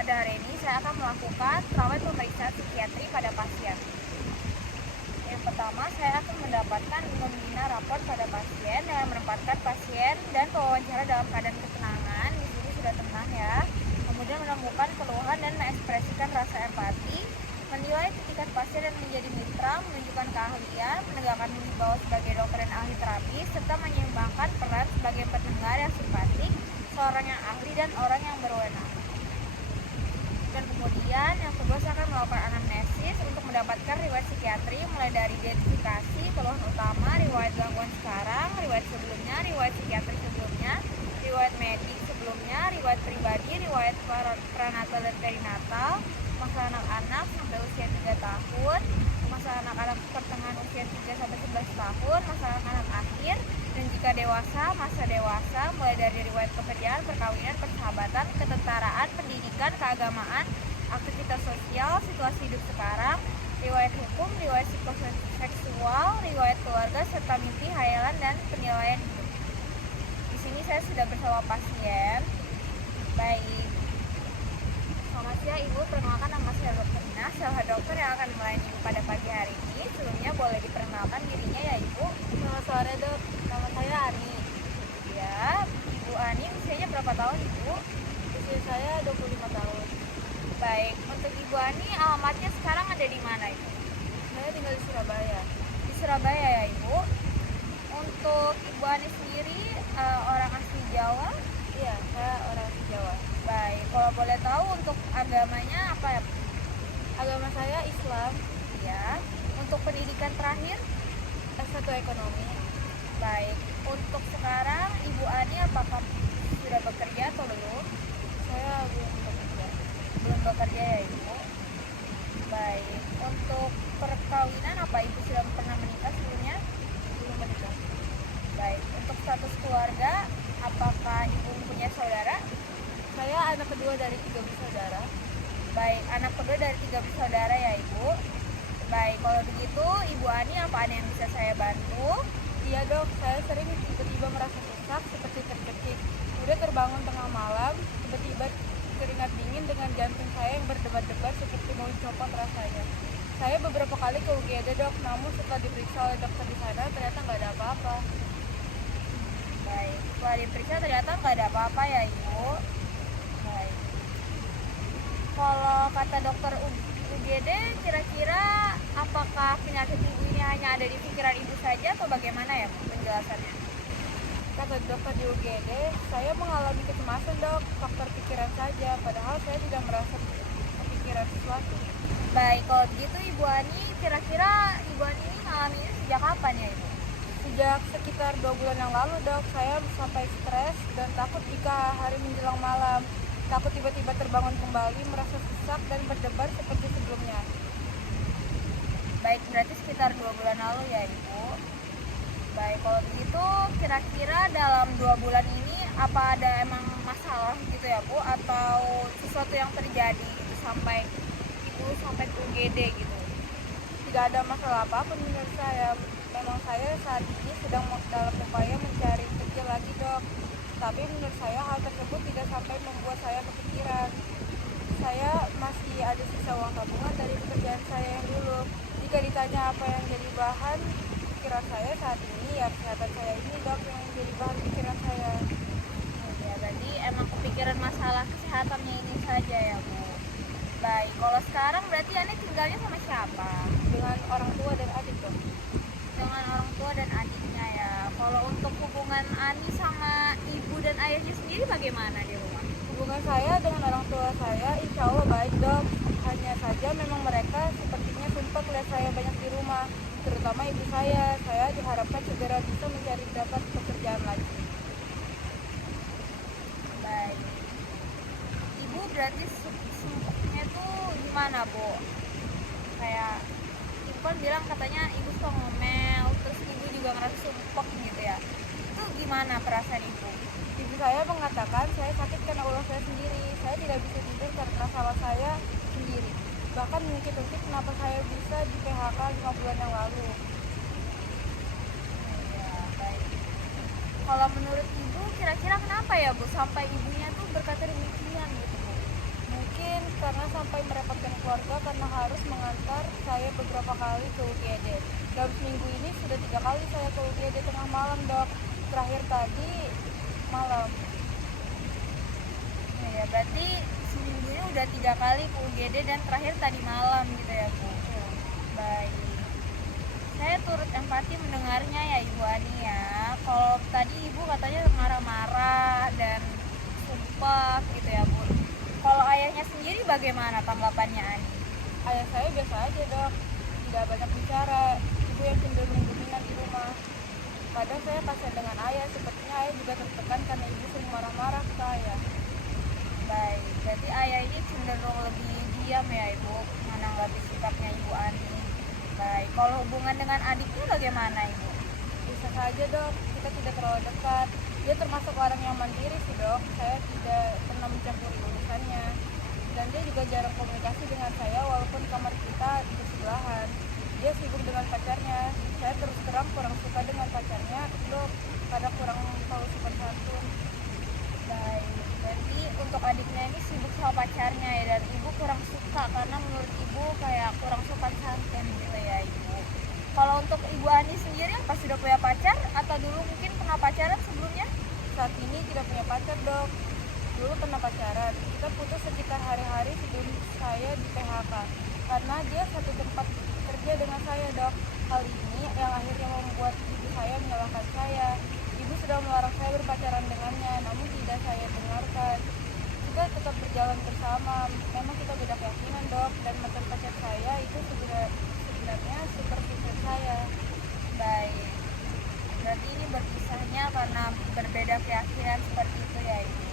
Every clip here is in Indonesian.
Pada hari ini saya akan melakukan perawat pemeriksaan psikiatri pada pasien. Yang pertama, saya akan membina rapor pada pasien dengan menempatkan pasien dan pewawancara dalam keadaan ketenangan. Di sini sudah tenang ya. Kemudian menemukan keluhan dan mengekspresikan rasa empati, menilai etikat pasien dan menjadi mitra, menunjukkan keahlian, menegakkan wibawa sebagai dokter dan ahli terapi, serta menyeimbangkan peran sebagai pendengar yang simpatik, seorang yang ahli dan orang yang berwenang. Dan kemudian yang kedua, saya akan melakukan anamnesis untuk mendapatkan riwayat psikiatri mulai dari identifikasi, keluhan utama, riwayat gangguan sekarang, riwayat sebelumnya, riwayat psikiatri sebelumnya, riwayat medik sebelumnya, riwayat pribadi, riwayat pranatal dan perinatal, masalah anak-anak sampai usia 3 tahun, masalah anak-anak pertengahan usia 3 sampai 11 tahun, masalah anak akhir, dan jika dewasa, masa dewasa, mulai dari riwayat pekerjaan, perkawinan, persahabatan, ketentaraan, pendidikan, keagamaan, aktivitas sosial, situasi hidup sekarang, riwayat hukum, riwayat psikoseksual, riwayat keluarga, serta mimpi, hayalan, dan penilaian hidup. Di sini saya sudah bersama pasien. Baik. Selamat siang Ibu, perkenalkan nama saya Dr. Ina, salah dokter yang akan melayani Ibu pada pagi hari ini. Sebelumnya boleh diperkenalkan dirinya ya Ibu. Selamat sore dok, nama saya Ani. Ya, Ibu Ani usianya berapa tahun Ibu? Usia saya 25 tahun. Baik, untuk Ibu Ani alamatnya sekarang ada di mana Ibu? Saya tinggal di Surabaya. Di Surabaya ya Ibu. Untuk Ibu Ani sendiri orang asli Jawa? Iya, saya orang asli Jawa. Baik, kalau boleh tahu untuk agamanya apa ya? Agama saya Islam, Ya. Untuk pendidikan terakhir? S1 ekonomi. Baik, untuk sekarang Ibu Ani apakah sudah bekerja atau belum? Saya belum bekerja. Belum bekerja ya Ibu. Baik, untuk perkawinan apa Ibu sudah pernah menikah sebelumnya? Belum menikah. Baik, untuk status keluarga apakah Ibu mempunyai saudara? Saya anak kedua dari 3 bersaudara. Baik, anak kedua dari 3 bersaudara ya Ibu. Baik, kalau begitu Ibu Ani apa ada yang bisa saya bantu? Iya dok, saya sering tiba-tiba merasa sesak seperti tercekik. Udah terbangun tengah malam, tiba-tiba keringat dingin dengan jantung saya yang berdebar-debar seperti mau dicopot rasanya. Saya beberapa kali ke UGD dok, namun setelah diperiksa oleh dokter di sana ternyata nggak ada apa-apa. Baik, setelah diperiksa ternyata nggak ada apa-apa ya Ibu. Baik. Kalau kata dokter UGD, kira-kira apakah penyakit Ibu ini hanya ada di pikiran Ibu saja atau bagaimana ya penjelasannya? Kata dokter di UGD, saya mengalami kecemasan dok, faktor pikiran saja, padahal saya tidak merasa kepikiran sesuatu. Baik, kalau begitu Ibu Ani, kira-kira Ibu Ani ini ngalaminnya sejak kapan ya Ibu? Sejak sekitar 2 bulan yang lalu dok, saya sampai stres dan takut jika hari menjelang malam. Takut tiba-tiba terbangun kembali, merasa sesak dan berdebar seperti sebelumnya. Baik, berarti sekitar 2 bulan lalu ya Ibu. Baik, kalau begitu kira-kira dalam 2 bulan ini apa ada emang masalah gitu ya Bu? Atau sesuatu yang terjadi gitu, sampai Ibu sampai ke UGD gitu? Tidak ada masalah apapun menurut saya. Memang saya saat ini sedang dalam upaya mencari kerja lagi dok. Tapi menurut saya hal tersebut tidak sampai membuat saya kepikiran. Saya masih ada sisa uang tabungan dari pekerjaan saya yang dulu. Jika ditanya apa yang jadi bahan pikiran saya saat ini, ya kesehatan saya ini dok yang menjadi bahan pikiran saya. Ya, berarti emang kepikiran masalah kesehatannya ini saja ya Bu. Baik, kalau sekarang berarti Ani tinggalnya sama siapa? Dengan orang tua dan adik dok. Dengan orang tua dan adiknya ya. Kalau untuk hubungan Ani sama ibu dan ayahnya sendiri bagaimana di rumah? Hubungan saya dengan orang tua saya insya Allah baik dok. Hanya saja memang mereka sepertinya sumpah lihat saya banyak di rumah, terutama ibu saya. Saya diharapkan segera bisa mencari dapat pekerjaan lagi. Baik. Ibu berarti sumpahnya tuh gimana Bu? Kayak ibu kan bilang katanya ibu suka ngomel, terus ibu juga ngerasa sumpah gitu ya. Itu gimana perasaan ibu? Ibu saya mengatakan saya sakit karena ulah saya sendiri. Saya tidak bisa tidur karena salah saya sendiri. Bahkan mengungkit-ungkit kenapa saya bisa di PHK 5 bulan yang lalu. Ya, baik. Kalau menurut ibu kira-kira kenapa ya Bu sampai ibunya tuh berkata demikian gitu Bu? Mungkin karena sampai merepotkan keluarga karena harus mengantar saya beberapa kali ke UGD. Dalam seminggu ini sudah 3 kali saya ke UGD tengah malam dok. Terakhir tadi malam. Ya, berarti seminggunya udah 3 kali ke UGD dan terakhir tadi malam gitu ya Bu. Ya. Baik. Saya turut empati mendengarnya ya Ibu Ani ya. Kalau tadi Ibu katanya marah-marah dan sumpah gitu ya Bu. Kalau ayahnya sendiri bagaimana tanggapannya Ani? Ayah saya biasa aja dok, tidak banyak bicara. Ibu yang cenderung dominan di rumah. Kadang saya kasihan dengan ayah, sepertinya ayah juga tertekan karena ibu sering marah-marah ke saya. Baik, berarti ayah ini cenderung lebih diam ya Ibu menanggapi sikapnya Ibu Ani. Baik, kalau hubungan dengan adiknya bagaimana Ibu? Bisa saja dok, kita tidak terlalu dekat. Dia termasuk orang yang mandiri sih dok, saya tidak pernah mencampuri urusannya. Dan dia juga jarang komunikasi dengan saya walaupun kamar kita bersebelahan. Dia sibuk dengan pacarnya. Saya terus terang kurang suka dengan pacarnya dok, karena kurang tahu sopan santun. Baik, berarti untuk adiknya ini sibuk sama pacarnya ya, dan Ibu kurang suka karena menurut Ibu kayak kurang sopan santun gitu ya Ibu. Kalau untuk Ibu Ani sendiri apa sudah punya pacar atau dulu mungkin pernah pacaran sebelumnya? Saat ini tidak punya pacar dok. Dulu pernah pacaran, kita putus sekitar hari-hari sebelum saya di PHK karena dia satu tempat kerja dengan saya dok. Hal ini yang akhirnya membuat ibu saya menyalahkan saya. Ibu sudah melarang saya berpacaran dengannya, namun tidak saya dengarkan. Kita tetap berjalan bersama. Memang kita beda keyakinan dok, dan mantan pacar saya itu sebenarnya seperti saya. Baik, berarti ini berpisahnya karena berbeda keyakinan seperti itu ya Ibu.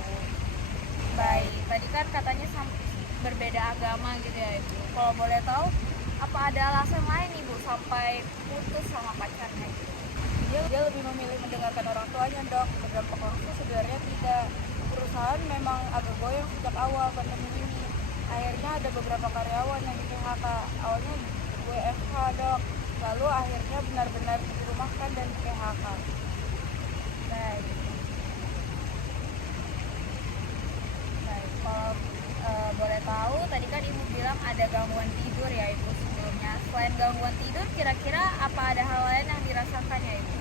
Baik, tadi kan katanya berbeda agama gitu ya Ibu. Kalau boleh tahu, apa ada alasan lain Ibu sampai putus sama pacarnya Ibu? Dia lebih memilih mendengarkan orang tuanya dok. Berdampak langsung sebenarnya tidak. Perusahaan memang agak goyang sejak awal pandemi ini. Akhirnya ada beberapa karyawan yang di PHK. Awalnya WFH dok, lalu akhirnya benar-benar dirumahkan dan di PHK. Baik. Baik, kalau boleh tahu, tadi kan Ibu bilang ada gangguan tidur ya Ibu sebelumnya. Selain gangguan tidur, kira-kira apa ada hal lain yang dirasakan ya Ibu?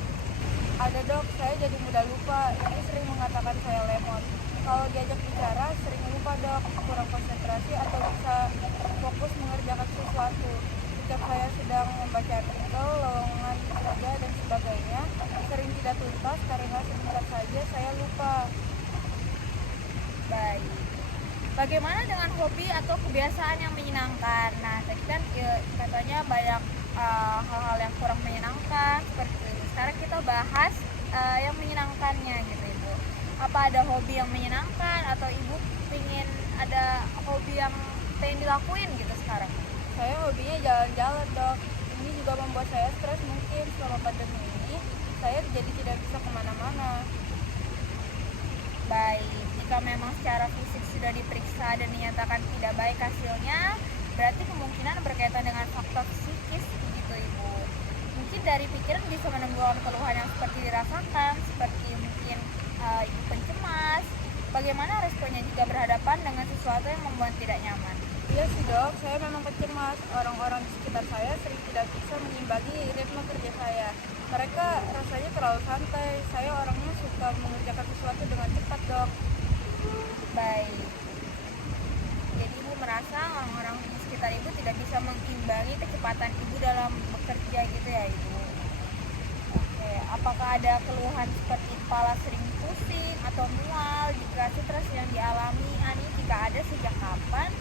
Ada dok, saya jadi mudah lupa. Dia sering mengatakan saya lemot. Kalau diajak bicara, sering lupa dok, kurang konsentrasi atau bisa fokus mengerjakan sesuatu. Setiap saya sedang membaca artikel, lowongan kerja dan sebagainya, sering tidak tuntas karena sebentar saja saya lupa. Baik. Bagaimana dengan hobi atau kebiasaan yang menyenangkan? Nah, tadi kan katanya banyak hal-hal yang kurang menyenangkan seperti itu. Sekarang kita bahas yang menyenangkannya gitu Ibu. Apa ada hobi yang menyenangkan atau Ibu ingin ada hobi yang pengen dilakuin gitu sekarang? Saya hobinya jalan-jalan dok. Ini juga membuat saya stres mungkin selama pandemi ini. Saya jadi tidak bisa kemana-mana. Baik, jika memang secara fisik sudah diperiksa dan dinyatakan tidak baik hasilnya, berarti kemungkinan berkaitan dengan faktor psikis begitu Ibu. Mungkin dari pikiran bisa menemukan keluhan yang seperti dirasakan, seperti mungkin Ibu pencemas. Bagaimana responnya jika berhadapan dengan sesuatu yang membuat tidak nyaman? Iya sih dok, saya memang pencemas. Orang-orang di sekitar saya sering tidak bisa mengimbangi ritme kerja saya. Mereka rasanya terlalu santai. Saya orangnya suka mengerjakan sesuatu dengan cepat dok. Baik. Jadi Ibu merasa orang-orang di sekitar Ibu tidak bisa mengimbangi kecepatan Ibu dalam bekerja gitu ya Ibu. Oke, apakah ada keluhan seperti kepala sering pusing atau mual jika stres yang dialami Ani? Jika ada, sejak kapan?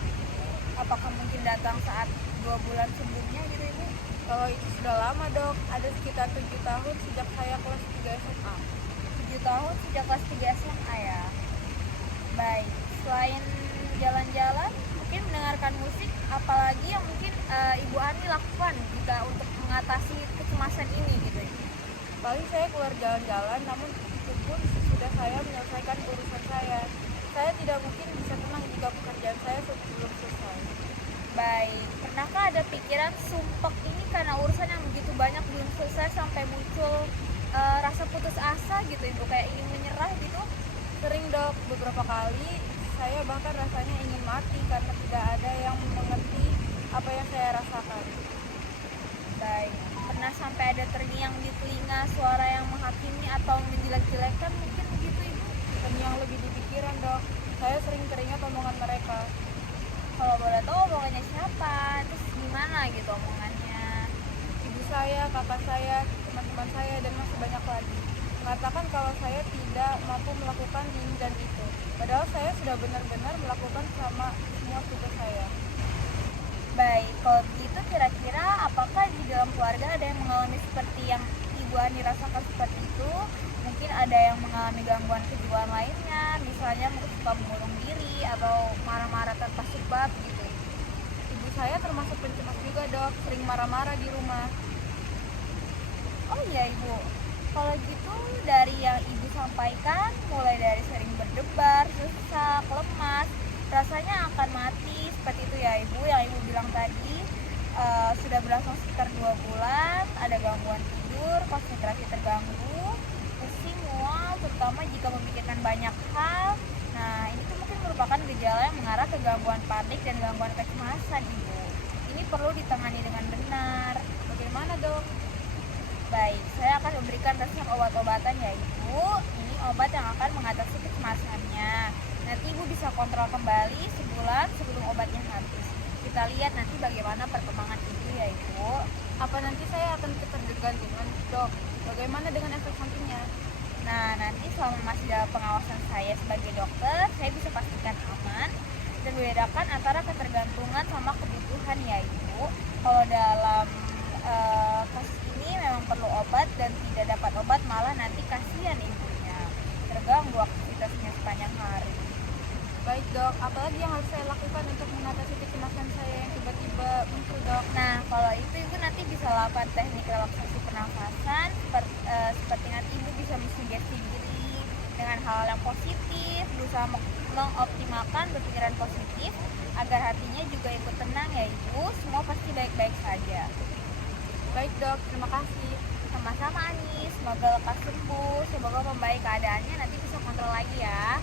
Apakah mungkin datang saat 2 bulan sebelumnya gitu Ibu? Kalau itu sudah lama dok, ada sekitar 7 tahun sejak saya kelas 3 SMA. 7 tahun sejak kelas 3 SMA ya. Baik, selain jalan-jalan, mungkin mendengarkan musik, apalagi yang mungkin Ibu Ani lakukan jika untuk mengatasi kecemasan ini gitu ya? Paling saya keluar jalan-jalan, namun itu pun sesudah saya menyelesaikan urusan saya. Saya tidak mungkin bisa tenang jika pekerjaan saya belum selesai. Baik, pernahkah ada pikiran sumpek ini karena urusan yang begitu banyak belum selesai sampai muncul rasa putus asa gitu Ibu, kayak ingin menyerah gitu? Sering dok, beberapa kali saya bahkan rasanya ingin mati karena tidak ada yang mengerti apa yang saya rasakan. Baik, pernah sampai ada terngiang di telinga suara yang menghakimi atau menjelek-jelekan mungkin begitu Ibu? Dan yang lebih di pikiran dok, saya sering teringat omongan mereka. Kalau boleh tahu omongannya siapa? Terus gimana gitu omongannya? Ibu saya, kakak saya, teman-teman saya, dan masih banyak lagi mengatakan kalau saya tidak mampu melakukan ini dan itu. Padahal saya sudah benar-benar melakukan sama semua tugas saya. Baik, kalau begitu kira-kira apakah di dalam keluarga ada yang mengalami seperti yang Ibu Ani rasakan seperti itu? Mungkin ada yang mengalami gangguan kejiwaan lainnya, misalnya mungkin suka mengurung diri atau marah-marah tanpa sebab gitu. Ibu saya termasuk pencemas juga dok, sering marah-marah di rumah. Oh iya Ibu, kalau gitu dari yang Ibu sampaikan, mulai dari sering berdebar, sesak, lemas, rasanya akan mati seperti itu ya Ibu, yang Ibu bilang tadi sudah berlangsung sekitar 2 bulan, ada gangguan tidur, konsentrasi terganggu, pusing, mual, terutama jika memikirkan banyak hal. Nah, ini tuh mungkin merupakan gejala yang mengarah ke gangguan panik dan gangguan kecemasan Ibu. Ini perlu ditangani dengan benar. Bagaimana dok? Baik, saya akan memberikan resep obat-obatan ya Ibu. Ini obat yang akan mengatasi kecemasannya. Nanti Ibu bisa kontrol kembali sebulan sebelum obatnya habis. Kita lihat nanti bagaimana perkembangan Ibu ya Ibu. Apa nanti saya akan ketergantungan dok? Bagaimana dengan efek sampingnya? Nah, nanti selama masih dalam pengawasan saya sebagai dokter, saya bisa pastikan aman dan membedakan antara ketergantungan sama kebutuhan ya Ibu. Kalau dalam kasus ini memang perlu obat dan tidak dapat obat malah nanti kasihan ibunya, terganggu aktivitasnya sepanjang hari. Baik dok, apalagi yang harus saya lakukan untuk mengatasi kecemasan saya yang tiba-tiba muncul dok? Nah, kalau itu ibu nanti bisa lakukan teknik relaksasi pernafasan seperti nanti ibu bisa mensugesti diri dengan hal yang positif, berusaha mengoptimalkan berpikiran positif agar hatinya juga ikut tenang ya ibu. Semua pasti baik-baik saja. Baik dok, terima kasih. Sama-sama Anis, semoga lekas sembuh, semoga membaik keadaannya, nanti bisa kontrol lagi ya.